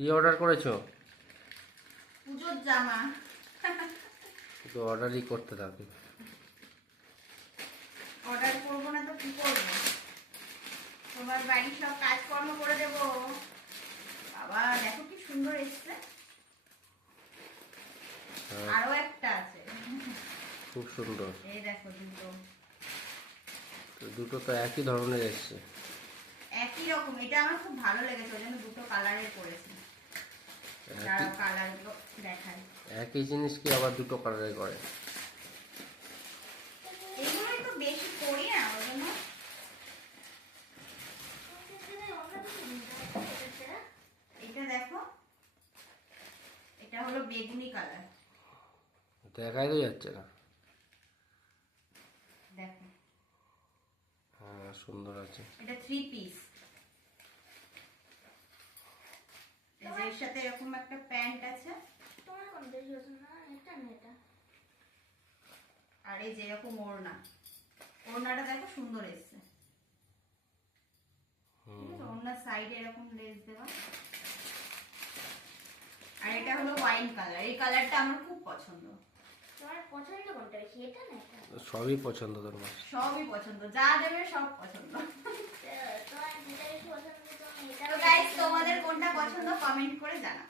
কি অর্ডার করেছো? পুজোর জামা। তো অর্ডারই করতে থাকি। অর্ডার করবো না তো কি করবো? তোমার বাড়ির সব কাজকর্ম করে দেবো। বাবা দেখো কি সুন্দর এসছে। আরো একটা আছে। খুব সুন্দর। এই দেখো দুটো। দুটো তো একই ধরনের এসছে। একই রকম। এটা আমার খুব ভালো লেগেছে, ওই জন্য দুটো কালারের করেছি। কালারগুলো দেখাই। একই জিনিস কি আবার দুটো কালারে করে? এইগুলোই তো বেশি করি না, ওই জন্য। এটা দেখো, এটা হলো বেগুনি কালার। দেখাই তো যাচ্ছে না। দেখো হ্যাঁ সুন্দর আছে। এটা 3 পিস। এর সাথে এরকম একটা প্যান্ট আছে। তোমার কোন দেশ না এটা না এটা। আর এই যে এরকম ওড়না। ওড়নাটা দেখো সুন্দর এসছে। ওড়নার সাইডে এরকম লেস দেওয়া। আর এটা হলো ওয়াইন কালার। এই কালারটা আমার খুব পছন্দ। তোমার পছন্দ কোনটা বেশি, এটা না এটা? সবই পছন্দ তোমার। সবই পছন্দ, যা দেবে সব পছন্দ। তোমার যেটা বেশি পছন্দ তুমি এটা। তো গাইস তোমাদের কোনটা পছন্দ কমেন্ট করে জানাও।